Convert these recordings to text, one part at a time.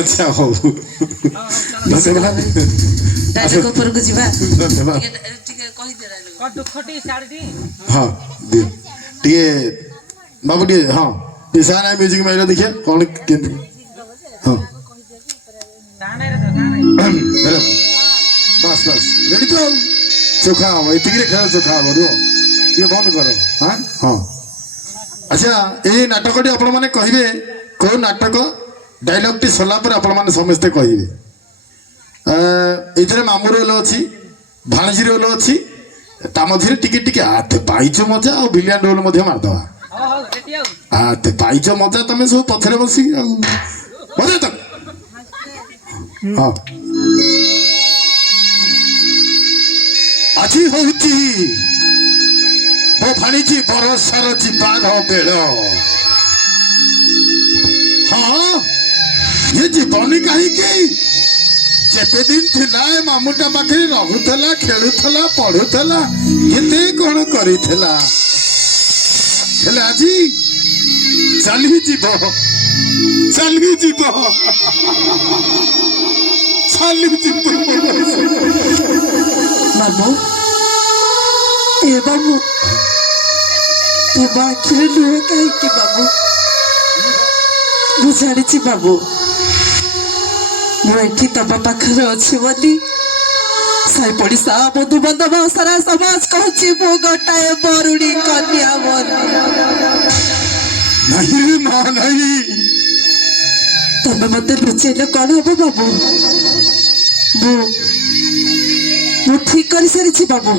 अच्छा हो धन्यवाद डायलॉग ऊपर को जीवा धन्यवाद ठीक कहि दे डायलॉग को दुखटी साड़ी हाँ दियो टिके बाबू टिके हाँ सारा म्यूजिक में देखिए कौन केंद्र हाँ गाने रे तो गाने हेलो बस बस रेडी तो चोखा हो ये टिके खेल चोखा हो रो ये बंद करो हाँ हाँ अच्छा ये नाटक टी आपण माने कहिबे को नाटक डायलॉग टी सला पर आपण माने समस्त कहिबे एथरे मामू रोल अछि भाणजी रोल अछि ता मझे टिके टिके आते पाइचो मजा और विलियन रोल मध्य मार दवा हो हो रेडी आउ आते पाइचो मजा तमे सब पथरे बसी मजा तक हां আজি হউচি বো ফানিছি বরসার জীবান বেল হ্যাঁ ये जीवन कहीं जेते दिन थिला मामुटा पाखे रहुला खेलुला पढ़ुला केते कौन करिथिला हेले आजी चली जीव चली जीव चली जीव बाबू ए बाबू तू बाखिर लुह कहीं कि बाबू बुझाड़ी बाबू मुझे तब पाखर अच्छी बोली साई पड़िशा बंधु बांधव सारा समाज कहछि मो गोटाए बरुड़ी कन्या बोली नहीं मां नहीं तबे मते बुझेले कौन हम बाबू मु ठीक कर सारी बाबू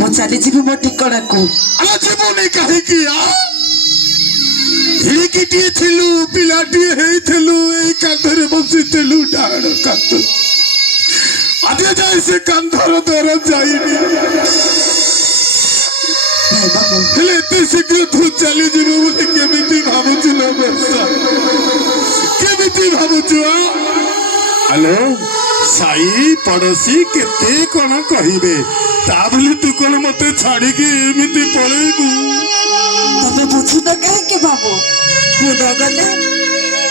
मु चली जी मो ठिकना को अरे जीवन कहीं कि हिड़किटिए थिलु पिलाटिए हेइथिलु एई कांधरे बसिथिलु डाड़ कांध आजे जाय से कांधर दर जाइनी हेले एते शीघ्र तू चली जीव बोली केमिति भाबुचुलो बसा केमिति भाबुचु हेलो साई पड़ोसी केते कोन कहिबे ता बोली तू कोन मते छाड़ी के एमिति पळेबू तबे बुझु न कहे के बाबू मु न गले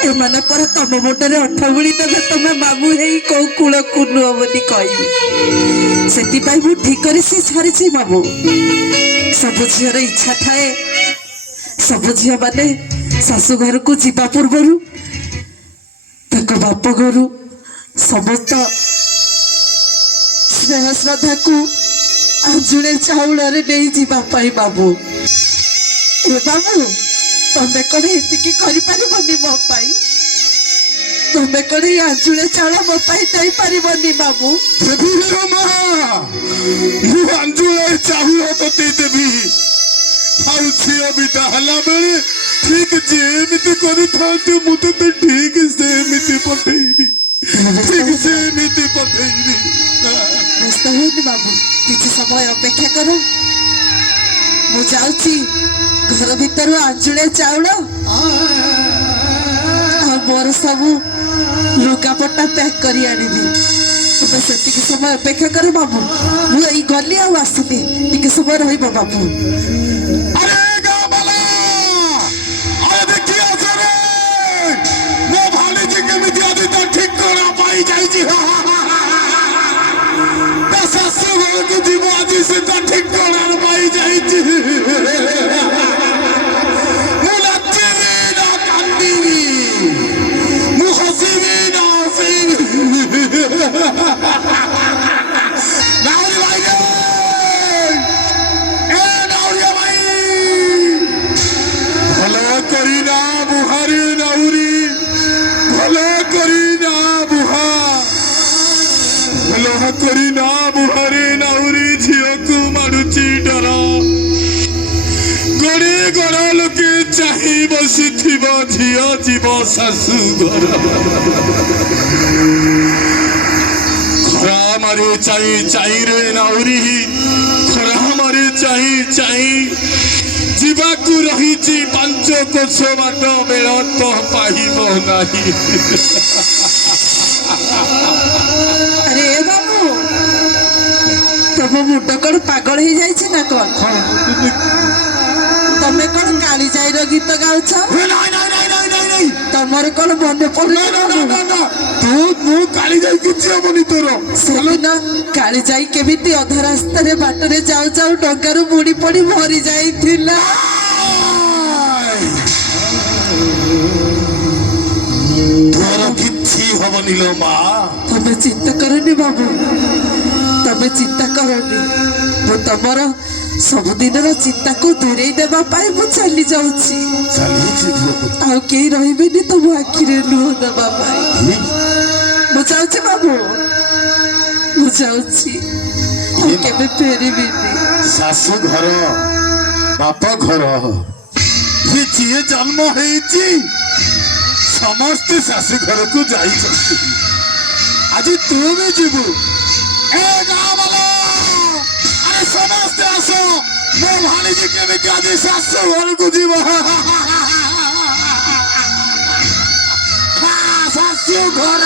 एमाने पर तम मोटरे अठगुड़ी तबे तमे बाबू हेई को कुळ कुनु बोली कहि सेति पाई मु ठीक करी से छारी छी बाबू सब झियर इच्छा थाए सब झिया बाले सासु घर को जीवा पूर्वरु तक बाप घरु समस्त स्नेह श्रद्धा को आजुले चाउलरे नहीं जीवा पाई बाबू ए बाबू तमे कड़े एतिकी करि परिबनी मो पाई तमे कड़े आजुले चाउल मो पाई दई परिबनी बाबू देवी रे मां मु आंजुले चाउल तते देवी आउ छियो बिटा हला बेले ठीक जेमिति करि थातु मु तते ठीक सेमिति पठेइबी ठीक सेमिति पठेइबी व्यस्त होनी बाबू किसी समय अपेक्षा करो मु जाउची घर भीतर आंजुले चाउल मोर सब लुगापटा पैक करी आनिबी तुम सेतिकी समय अपेक्षा कर बाबू मु एई गली आ आसिली टिके समय रहिबो बाबू अरे गावाला अरे देखि आसरे मो भाली जी के मिति आदि तो ठीक करा पाई जाई जी सासु घर के जीव आज से तो ठीक करा पाई जाई जी करीना बुहारी नाउरी झियो को मारुची डरा गड़े गड़ा लोके चाही बसी थिबो झियो जीव सासु घर खरा मारे चाही चाही रे नाउरी खरा मारे चाही चाही जीवा को रही ची पांचो कोस बाट बेला तो पाहिबो नाही अरे बाबू तब मुंड कौन पागल हो जाए ना कौन तमें कौन काली जाइर गीत गाउछ तुमर कौन मन पड़े କାଳି ଯାଇ କିଛି ହବନି ତୋର। ସେଦିନ କାଳି ଯାଇ କେମିତି ଅଧା ରାସ୍ତାରେ ବାଟରେ ଯାଉ ଯାଉ ଡଙ୍ଗାରୁ ବୁଡି ପଡି ମରି ଯାଇଥିଲା। ତୋର କିଛି ହବନି ଲୋ ମା। ତମେ ଚିନ୍ତା କରନି ବାବୁ, ତମେ ଚିନ୍ତା କରନି। ମୁଁ ତମର ସବୁଦିନର ଚିନ୍ତାକୁ ଦୂରେଇ ଦେବା ପାଇଁ ମୁଁ ଚାଲି ଯାଉଛି। ଚାଲିଛି ଆଉ କେହି ରହିବେନି ତମ ଆଖିରେ ଲୁହ ଦେବା ପାଇଁ। ମୁଁ ଯାଉଛି ବାବୁ, ମୁଁ ଯାଉଛି, ଆଉ କେବେ ଫେରିବିନି। ଶାଶୁ ଘର ବାପ ଘର ଇଏ ଯିଏ ଜନ୍ମ ହେଇଛି ସମସ୍ତେ ଶାଶୁ ଘରକୁ ଯାଇଛନ୍ତି। ଆଜି ତୁ ବି ଯିବୁ। ଏ ଗାଁ ବାଲା, ଆରେ ସମସ୍ତେ ଆସ, ମୋ ଭାଣିଜୀ କେମିତି ଆଜି ଶାଶୁ ଘରକୁ ଯିବ। ଶାଶୁ ଘର